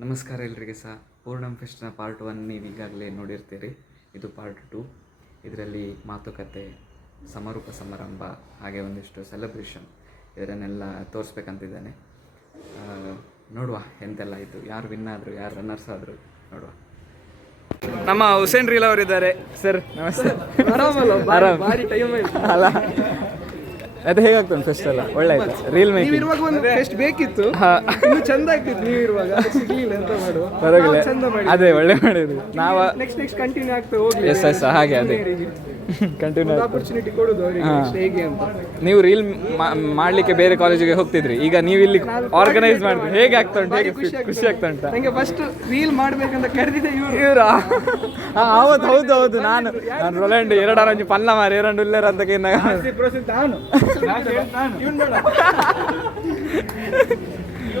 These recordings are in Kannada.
ನಮಸ್ಕಾರ ಎಲ್ರಿಗೆ ಸಹ. ಪೂರ್ಣಂ ಫೆಸ್ಟ್ನ ಪಾರ್ಟ್ 1 ನೀವು ಈಗಾಗಲೇ ನೋಡಿರ್ತೀರಿ. ಇದು ಪಾರ್ಟ್ 2. ಇದರಲ್ಲಿ ಮಾತುಕತೆ, ಸಮಾರೋಪ ಸಮಾರಂಭ, ಹಾಗೆ ಒಂದಿಷ್ಟು ಸೆಲೆಬ್ರೇಷನ್ ಇದನ್ನೆಲ್ಲ ತೋರಿಸ್ಬೇಕಂತಿದ್ದೇನೆ. ನೋಡುವ ಎಂತೆಲ್ಲ ಆಯಿತು, ಯಾರು ವಿನ್ ಆದರು, ಯಾರು ರನ್ನರ್ಸ್ ಆದರು ನೋಡುವ. ನಮ್ಮ ಹುಸೇನ್ ರೀಲ್ ಅವರಿದ್ದಾರೆ. ಸರ್ ನಮಸ್ತೆ. ಅಲ್ಲ ಅದು ಹೇಗಾಗ್ತದೆ ಫೆಸ್ಟ್ ಎಲ್ಲ? ಒಳ್ಳೆ ಆಯ್ತು. ರೀಲ್ ಮೇಕಿಂಗ್ ಇರುವಾಗ ಒಂದು ಫೆಸ್ಟ್ ಬೇಕಿತ್ತು, ಇನ್ನು ಚಂದ ಆಗ್ತಿತ್ತು. ನೀವು ಇರುವಾಗ ಸಿಗ್ಲಿಲ್ಲ ಅಂತ ಮಾಡುವ, ಪರವಾಗಿಲ್ಲ. ಅದೇ ಒಳ್ಳೆ ಮಾಡಿದ್ವಿ ನಾವು. ನೆಕ್ಸ್ಟ್ ಕಂಟಿನ್ಯೂ ಆಗ್ತಾ ಹೋಗ್ಲಿ. ಎಸ್ ಎಸ್ ಹಾಗೆ ಅದೇ ಕಂಟಿನ್ಯೂ ಆಪರ್ಚುನಿಟಿ ಕೊಡೋದು ಅವರಿಗೆ ಹೇಗೆ ಅಂತ. ನೀವು ರೀಲ್ ಮಾಡ್ಲಿಕ್ಕೆ ಬೇರೆ ಕಾಲೇಜಿಗೆ ಹೋಗ್ತಿದ್ರಿ, ಈಗ ನೀವು ಇಲ್ಲಿ ಆರ್ಗನೈಸ್ ಮಾಡಿದ್ರಿ. ಹೇಗೆ ಆಗ್ತಾ ಉಂಟು? ಹೇಗೆ ಖುಷಿ ಆಗ್ತಾ ಉಂಟು? ನನಗೆ ಫಸ್ಟ್ ರೀಲ್ ಮಾಡ್ಬೇಕಂತ ಕರೆದಿದ್ದೆ ಇವರಾ? ಹೌದು ಹೌದು ಹೌದು. ನಾನು ರೊಲ್ಯಾಂಡ್ ಎರಡರಂಜು ಪಲ್ಲ ಮಾರಿ ಎರಡು ಇಲ್ಲೇರ ಅಂತ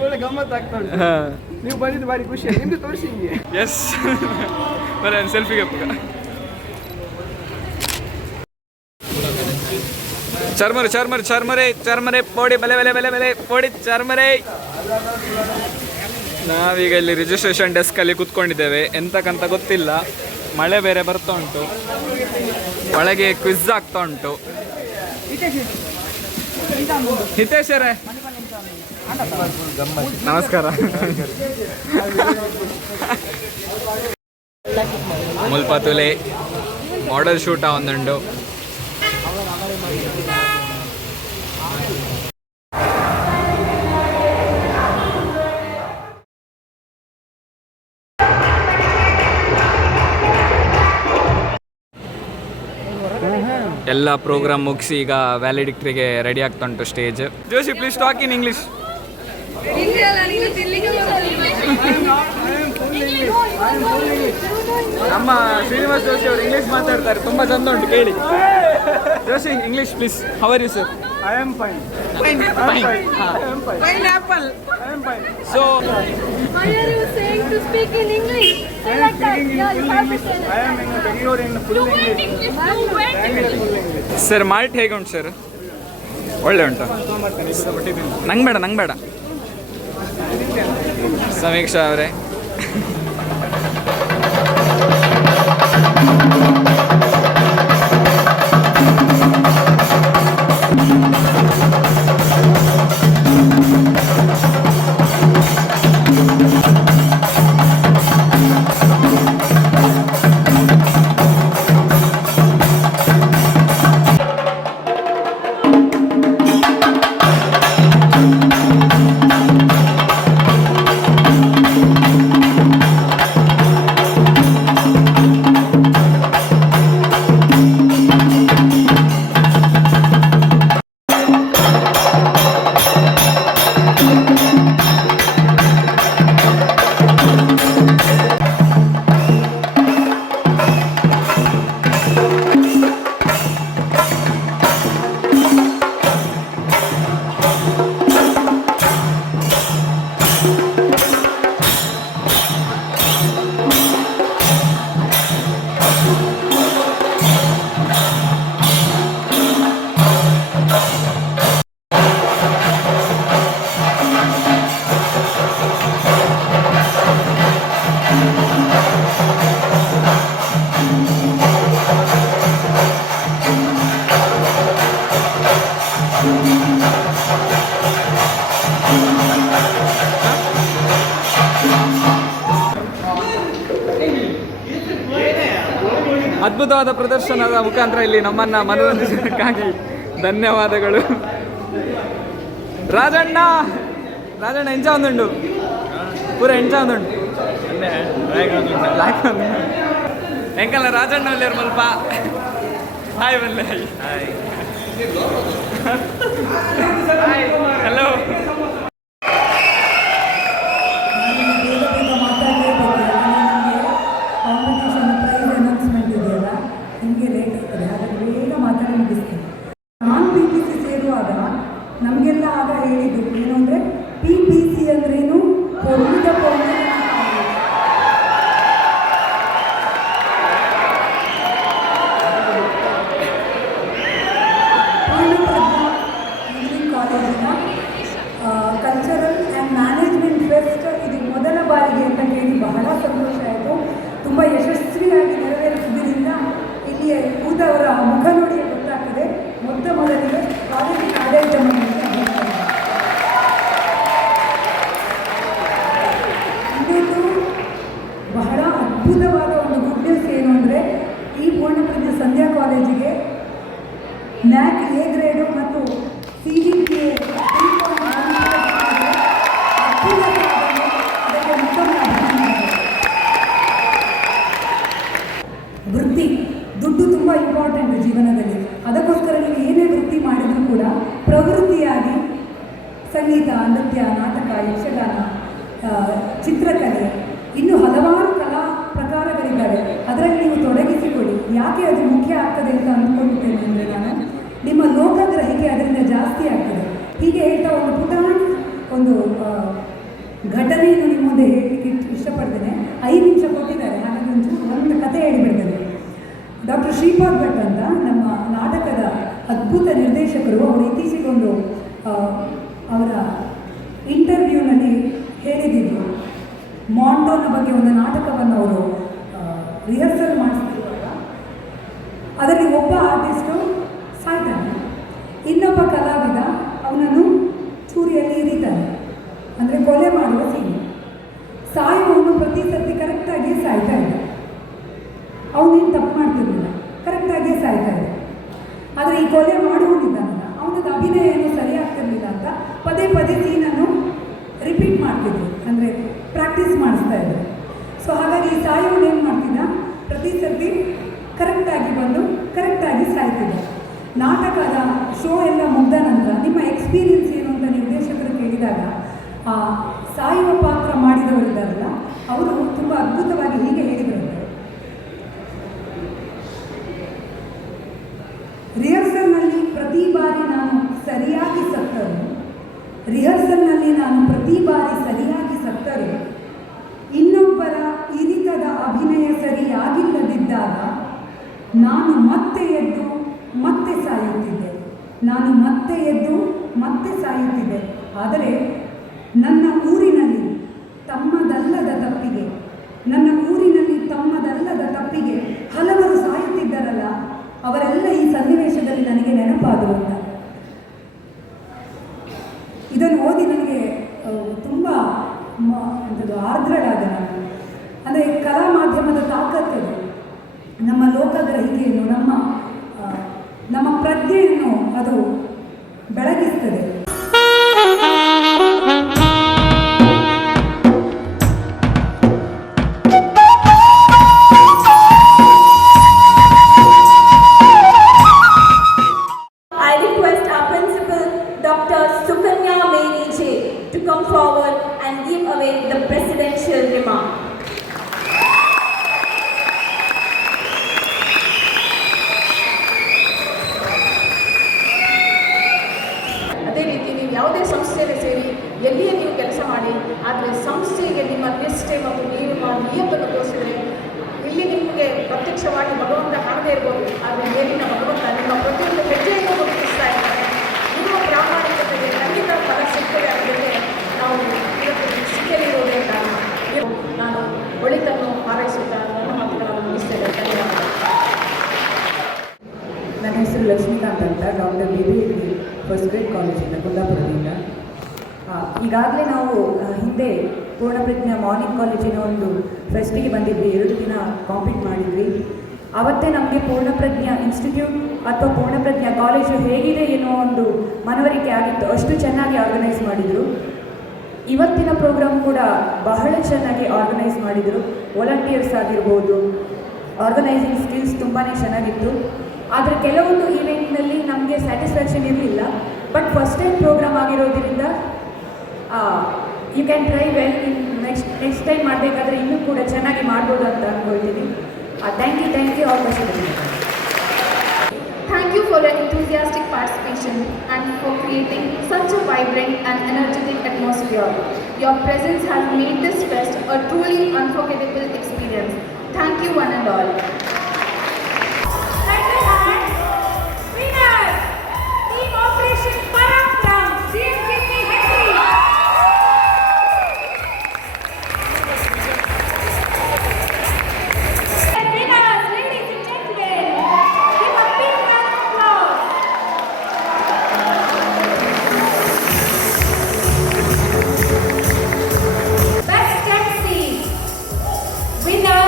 ಒಳ್ಳೆ ಗಮ್ಮತ್ ಆಗ್ತಾ ಉಂಟು. ನೀವು ಬಂದಿದ್ದು ಭಾರಿ ಖುಷಿ. ನಿಮ್ದು ತೋರಿಸಿ ಹಿಂಗೆ. ಎಸ್ ಬರ ಸೆಲ್ಫಿಗೆ ಚರ್ಮರೆ ಚರ್ಮರೆ ಚರ್ಮರೆ ಚರ್ಮರೆ ಪೋಡಿ ಬೆಲೆ ಬೆಲೆ ಬೆಲೆ ಬೆಲೆ ಪೋಡಿ ಚರ್ಮರೆ. ನಾವೀಗ ಇಲ್ಲಿ ರಿಜಿಸ್ಟ್ರೇಷನ್ ಡೆಸ್ಕಲ್ಲಿ ಕೂತ್ಕೊಂಡಿದ್ದೇವೆ. ಎಂತಕ್ಕಂತ ಗೊತ್ತಿಲ್ಲ, ಮಳೆ ಬೇರೆ ಬರ್ತಾ ಉಂಟು, ಒಳಗೆ ಕ್ವಿಜ್ ಆಗ್ತಾ ಉಂಟು. ಹಿತೇಶರೇ ನಮಸ್ಕಾರ. ಮುಲ್ಪತುಲೆ ಮಾಡೆಲ್ ಶೂಟ ಒಂದುಂಡು. ಎಲ್ಲ ಪ್ರೋಗ್ರಾಮ್ ಮುಗಿಸಿ ಈಗ ವ್ಯಾಲಿಡಿಕ್ಟ್ರಿಗೆ ರೆಡಿ ಆಗ್ತಾ ಉಂಟು stage. Joshi please talk in English. ನಮ್ಮ ಶ್ರೀನಿವಾಸ್ ಜೋಶಿ ಅವರು ಇಂಗ್ಲಿಷ್ ಮಾತಾಡ್ತಾರೆ, ತುಂಬಾ ಚಂದ ಉಂಟು ಕೇಳಿ. Joshi English please. How are you sir? I am fine. Pineapple. I am fine. So Why are you saying to speak in English? Say like that. Yeah, you have to say I am in Bangalore in full English. Bangalore full English. Sir malt ಹೇಗೆ ಉಂಟು ಸರ್? ಒಳ್ಳೆ ಉಂಟು. ನಂಗೆ ಬೇಡ ನಂಗೆ ಬೇಡ. ಸಮೀಕ್ಷಾ ಅವರೇ ಅದ್ಭುತವಾದ ಪ್ರದರ್ಶನದ ಮುಖಾಂತರ ಇಲ್ಲಿ ನಮ್ಮನ್ನು ಮನೋರಂಜಿಸೋದಕ್ಕಾಗಿ ಧನ್ಯವಾದಗಳು. ರಾಜಣ್ಣ ರಾಜಣ್ಣ ಎಂಚ ಒಂದುಂಡು ಪೂರ ಎಂಚ ಒಂದುಂಡು ಎಂಕಲ್ಲ ರಾಜಣ್ಣ ಒಳ್ಳೆಯರು ಮಲ್ಪ ಹಾಯ್ ಬಲ್ಲೆ ಹಾಯ್ ಹಲೋ. ನಮಗೆಲ್ಲ ಆಗ ಹೇಳಿದ್ದು ಏನು ಅಂದರೆ PPC ಅಂದ್ರೇನು, ಕಾಲೇಜಿನ ಕಾಲೇಜಿಗೆ ನ್ಯಾಕ್ ಎ ಗ್ರೇಡು ಮತ್ತು CGPA ಅದ್ಭುತ ಸಾಧನೆ, ಅದಕ್ಕೆ ಮತ್ತೊಮ್ಮೆ ಅಭಿನಂದನೆಗಳು. ವೃತ್ತಿ, ದುಡ್ಡು ತುಂಬ ಇಂಪಾರ್ಟೆಂಟ್ ಜೀವನದಲ್ಲಿ. ಅದಕ್ಕೋಸ್ಕರ ನೀವು ಏನೇ ವೃತ್ತಿ ಮಾಡಿದರೂ ಕೂಡ ಪ್ರವೃತ್ತಿಯಾಗಿ ಸಂಗೀತ, ನೃತ್ಯ, ನಾಟಕ, ಯಕ್ಷಗಾನ, ಚಿತ್ರಕಲೆ, ಇನ್ನೂ ಹಲವಾರು ಕಲಾ ಪ್ರಕಾರಗಳಿದ್ದಾವೆ. ಅದರಲ್ಲಿ ನೀವು ತೊಡಗಿಸಿಕೊಡಿ. ಯಾಕೆ ಅದು ಮುಖ್ಯ ಆಗ್ತದೆ ಅಂತ ಅಂದ್ಕೊಂಡಿದ್ದೇನೆ ಅಂದರೆ, ನಾನು ನಿಮ್ಮ ಲೋಕಗ್ರಹಿಕೆ ಅದರಿಂದ ಜಾಸ್ತಿ ಆಗ್ತದೆ. ಹೀಗೆ ಹೇಳ್ತಾ ಒಂದು ಪುಟಾಣಿ ಒಂದು ಘಟನೆಯನ್ನು ನಿಮ್ಮ ಮುಂದೆ ಹೇಳಲಿಕ್ಕೆ ಇಷ್ಟಪಡ್ತೇನೆ. 5 ನಿಮಿಷ ಕೊಟ್ಟಿದ್ದಾರೆ, ಹಾಗಾಗಿ ಒಂದು ಕಥೆ ಹೇಳಿಬಿಡ್ತೇನೆ. ಡಾಕ್ಟರ್ ಶ್ರೀಪಾದ್ ಭಟ್ ಅಂತ ನಮ್ಮ ನಾಟಕದ ಅದ್ಭುತ ನಿರ್ದೇಶಕರು, ಅವರು ಇತ್ತೀಚೆಗೊಂದು ಅವರ ಇಂಟರ್ವ್ಯೂನಲ್ಲಿ ಹೇಳಿದ್ರು, ಮಾಂಟೋನ ಬಗ್ಗೆ ಒಂದು ನಾಟಕವನ್ನು ಅವರು ರಿಹರ್ಸಲ್ ಮಾಡಿಸ್ತಿರುವಾಗ ಅದರಲ್ಲಿ ಒಬ್ಬ ಆರ್ಟಿಸ್ಟು ಸಾಯ್ತಾನೆ, ಇನ್ನೊಬ್ಬ ಕಲಾವಿದ ಅವನನ್ನು ಚೂರಿಯಲ್ಲಿ ಇರಿತಾನೆ, ಅಂದರೆ ಕೊಲೆ ಮಾಡುವ ಸೀನ್. ಸಾಯುವವನು ಪ್ರತಿ ಸರ್ತಿ ಕರೆಕ್ಟಾಗಿಯೇ ಸಾಯ್ತಾ ಇದೆ, ಅವನೇನು ತಪ್ಪು ಮಾಡ್ತಿರ್ಲಿಲ್ಲ, ಕರೆಕ್ಟಾಗಿಯೇ ಸಾಯ್ತಾ ಇದೆ. ಆದರೆ ಈ ಕೊಲೆ ಮಾಡುವನಿದ್ದಾನಲ್ಲ, ಅವನದ್ದು ಅಭಿನಯ ಏನೂ ಸರಿಯಾಗ್ತಿರ್ಲಿಲ್ಲ ಅಂತ ಪದೇ ಪದೇ ಸೀನನ್ನು ರಿಪೀಟ್ ಮಾಡ್ತಿದ್ರು, ಅಂದರೆ ಪ್ರಾಕ್ಟೀಸ್ ಮಾಡಿಸ್ತಾ ಇದ್ರು. ಸೊ ಹಾಗಾಗಿ ಈ ಸಾಯುವನು ಏನು ಮಾಡ್ತಿದ್ದ, ಪ್ರತಿ ಸರ್ತಿ ಕರೆಕ್ಟಾಗಿ ಬಂದು ಕರೆಕ್ಟಾಗಿ ಸಾಯ್ತಿದ್ದ. ನಾಟಕದ ಶೋ ಎಲ್ಲ ಮುಗ್ದ ನಂತರ ನಿಮ್ಮ ಎಕ್ಸ್ಪೀರಿಯನ್ಸ್ ಏನು ಅಂತ ನಿರ್ದೇಶಕರು ಕೇಳಿದಾಗ, ಆ ಸಾಯುವ ಪಾತ್ರ ಮಾಡಿದವರಿದ್ದಾರಲ್ಲ ಅವರು ತುಂಬ ಅದ್ಭುತವಾಗಿ ಹೀಗೆ ಹೇಳಿದ್ರಂತೆ, ರಿಹರ್ಸಲ್ನಲ್ಲಿ ಪ್ರತಿ ಬಾರಿ ನಾನು ಸರಿಯಾಗಿ ಸತ್ತರು, ಇನ್ನೊಬ್ಬರ ಇರಿತದ ಅಭಿನಯ ಸರಿಯಾಗಿಲ್ಲದಿದ್ದಾಗ ನಾನು ಮತ್ತೆ ಎದ್ದು ಮತ್ತೆ ಸಾಯುತ್ತಿದ್ದೆ. ಆದರೆ ನನ್ನ ಊರಿನಲ್ಲಿ ತಮ್ಮದಲ್ಲದ ತಪ್ಪಿಗೆ ಹಲವರು ಸಾಯುತ್ತಿದ್ದರಲ್ಲ, ಅವರೆಲ್ಲ ಈ ಸನ್ನಿವೇಶದಲ್ಲಿ ನನಗೆ ನೆನಪಾದರು ಅಂತ. ಇದನ್ನು ಓದಿ ನನಗೆ ತುಂಬ ಆರ್ದ್ರಳಾದ ನಾನು. ಅಂದರೆ ಕಲಾ ಮಾಧ್ಯಮದ ತಾಕತ್ತದು ನಮ್ಮ ಲೋಕಗ್ರಹಿಕೆಯನ್ನು, ನಮ್ಮ ಪ್ರಜ್ಞೆಯನ್ನು ಅದು ಬೆಳಗಿಸ್ತದೆ. ಅದೇ ರೀತಿ ನೀವು ಯಾವುದೇ ಸಂಸ್ಥೆಯಲ್ಲಿ ಸೇರಿ ಎಲ್ಲಿಯೇ ನೀವು ಕೆಲಸ ಮಾಡಿ, ಆದರೆ ಸಂಸ್ಥೆಗೆ ನಿಮ್ಮ ನಿಷ್ಠೆ ಮತ್ತು ನಿಮ್ಮ ನಿಯಮವನ್ನು ತೋರಿಸಿದರೆ ಇಲ್ಲಿ ನಿಮಗೆ ಪ್ರತ್ಯಕ್ಷವಾಗಿ ಭಗವಂತ ಕಾಣದೇ ಇರ್ಬೋದು, ಆದರೆ ಮೇಲಿನ ಭಗವಂತ ನಿಮ್ಮ ಪ್ರತಿಯೊಂದು ಹೆಜ್ಜೆಯನ್ನು ಗುರುತಿಸ್ತಾ ಇರ್ತಾರೆ. ನಿಮ್ಮ ಪ್ರಾಮಾಣಿಕತೆಗೆ ಖಂಡಿತ ಫಲ ಸಿಗ್ತದೆ. ಅದಕ್ಕೆ ನಾವು ಇವತ್ತು ಸಿಕ್ಕಲಿರುವುದೇ ಕಾರಣ. ನಾನು ಒಳಿತನ್ನು ಹಾರೈಸುತ್ತಾ ನನ್ನ ಮಾತುಗಳನ್ನು ಮುಗಿಸ್ತೇನೆ. ಧನ್ಯವಾದ. ನನ್ನ ಹೆಸರು ಲಕ್ಷ್ಮೀಕಾಂತ್ ಅಂತ, ಡಾಕ್ಟರ್ BB ಫಸ್ಟ್ ಗ್ರೇಡ್ ಕಾಲೇಜಿಂದ, ಕುಂದಾಪುರದಿಂದ. ಈಗಾಗಲೇ ನಾವು ಹಿಂದೆ ಪೂರ್ಣಪ್ರಜ್ಞಾ ಮಾರ್ನಿಂಗ್ ಕಾಲೇಜಿನ ಒಂದು ಫೆಸ್ಟಿಗೆ ಬಂದಿದ್ವಿ, 2 ದಿನ ಕಾಂಪೀಟ್ ಮಾಡಿದ್ವಿ. ಆವತ್ತೇ ನಮಗೆ ಪೂರ್ಣಪ್ರಜ್ಞಾ ಇನ್ಸ್ಟಿಟ್ಯೂಟ್ ಅಥವಾ ಪೂರ್ಣಪ್ರಜ್ಞಾ ಕಾಲೇಜು ಹೇಗಿದೆ ಎನ್ನುವ ಒಂದು ಮನವರಿಕೆ ಆಗಿತ್ತು. ಅಷ್ಟು ಚೆನ್ನಾಗಿ ಆರ್ಗನೈಸ್ ಮಾಡಿದರು. ಇವತ್ತಿನ ಪ್ರೋಗ್ರಾಮ್ ಕೂಡ ಬಹಳ ಚೆನ್ನಾಗಿ ಆರ್ಗನೈಸ್ ಮಾಡಿದರು. ವಾಲಂಟಿಯರ್ಸ್ ಆಗಿರ್ಬೋದು, ಆರ್ಗನೈಸಿಂಗ್ ಸ್ಕಿಲ್ಸ್ ತುಂಬಾ ಚೆನ್ನಾಗಿತ್ತು. ಆದರೆ ಕೆಲವೊಂದು ಈವೆಂಟ್ನಲ್ಲಿ ನಮಗೆ ಸ್ಯಾಟಿಸ್ಫ್ಯಾಕ್ಷನ್ ಇರಲಿಲ್ಲ. ಬಟ್ ಫಸ್ಟ್ ಟೈಮ್ ಪ್ರೋಗ್ರಾಮ್ ಆಗಿರೋದ್ರಿಂದ you can try well. Next time ಮಾಡಬೇಕಾದ್ರೆ ಇನ್ನೂ ಕೂಡ ಚೆನ್ನಾಗಿ ಮಾಡ್ಬೋದು ಅಂತ ಅಂದ್ಕೊಳ್ತೀನಿ. Thank you all. Thank you for your enthusiastic participation and for creating such a vibrant and energetic atmosphere. Your presence has made this fest a truly unforgettable experience. Thank you one and all. Winner,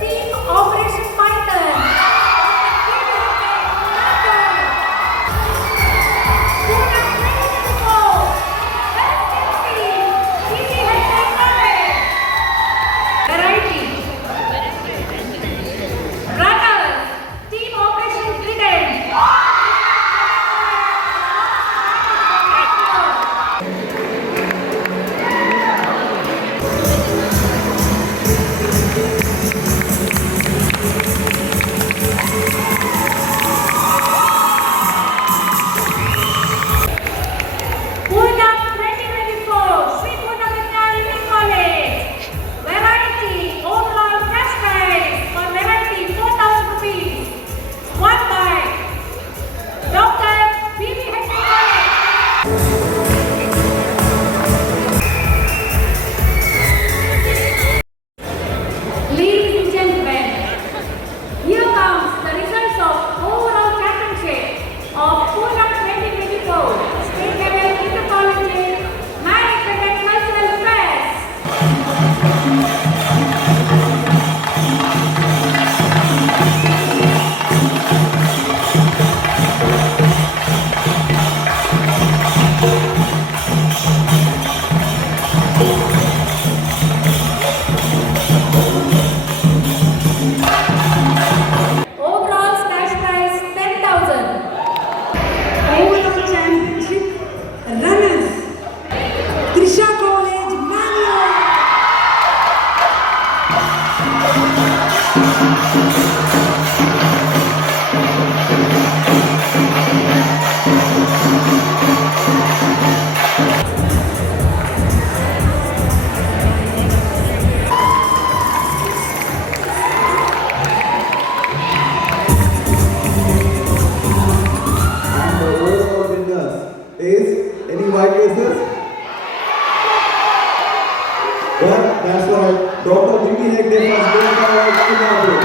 Team Operation And the overall winners is any white races? Well, that's right. Dr. Bibi Hegde first gold award tomorrow.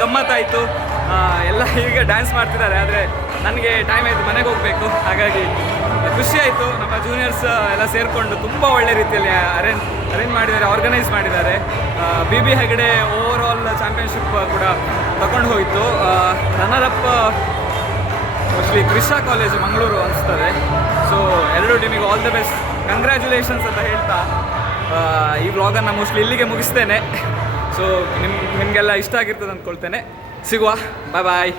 ಗಮ್ಮತ್ತಾಯಿತು. ಎಲ್ಲ ಈಗ ಡ್ಯಾನ್ಸ್ ಮಾಡ್ತಿದ್ದಾರೆ, ಆದರೆ ನನಗೆ ಟೈಮ್ ಆಯಿತು, ಮನೆಗೆ ಹೋಗಬೇಕು. ಹಾಗಾಗಿ ಖುಷಿ ಆಯಿತು. ನಮ್ಮ ಜೂನಿಯರ್ಸ್ ಎಲ್ಲ ಸೇರಿಕೊಂಡು ತುಂಬ ಒಳ್ಳೆ ರೀತಿಯಲ್ಲಿ ಅರೇಂಜ್ ಮಾಡಿದ್ದಾರೆ, ಆರ್ಗನೈಸ್ ಮಾಡಿದ್ದಾರೆ. B B Hegde over all championship ಕೂಡ ತಗೊಂಡು ಹೋಯಿತು. Runner-up mostly Krisha college Mangaluru ಅನಿಸ್ತದೆ. ಸೊ ಎರಡು ಟೀಮಿಗೆ ಆಲ್ ದ ಬೆಸ್ಟ್, ಕಂಗ್ರ್ಯಾಚುಲೇಷನ್ಸ್ ಅಂತ ಹೇಳ್ತಾ ಈ ವ್ಲಾಗನ್ನು ಮೋಸ್ಟ್ಲಿ ಇಲ್ಲಿಗೆ ಮುಗಿಸ್ತೇನೆ. ಸೊ ನಿಮಗೆಲ್ಲ ಇಷ್ಟ ಆಗಿರ್ತದೆ ಅಂದ್ಕೊಳ್ತೇನೆ. ಸಿಗುವ, ಬಾಯ್ ಬಾಯ್.